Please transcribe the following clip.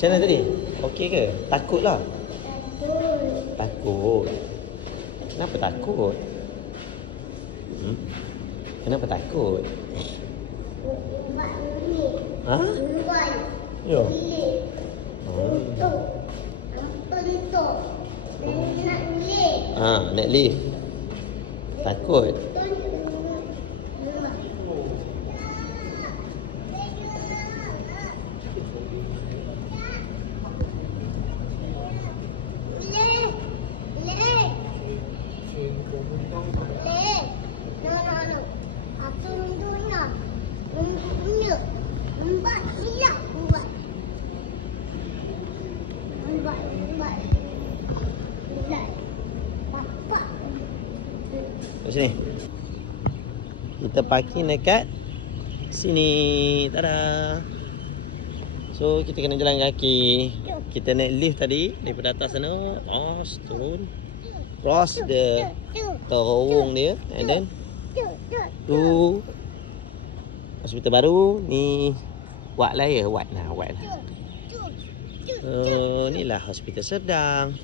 Macam mana tadi? Okey ke? Takut lah. Takut. Kenapa takut? Kenapa takut? Ha? Yo. Naik lift. Takut. Kat sini. Kita parking dekat sini. Tada. So kita kena jalan kaki. Kita naik lift tadi daripada atas sana. Turun. Cross the terowong dia. And then tu hospital baru. Ni Wat lah ya. Wat lah. Inilah hospital sedang.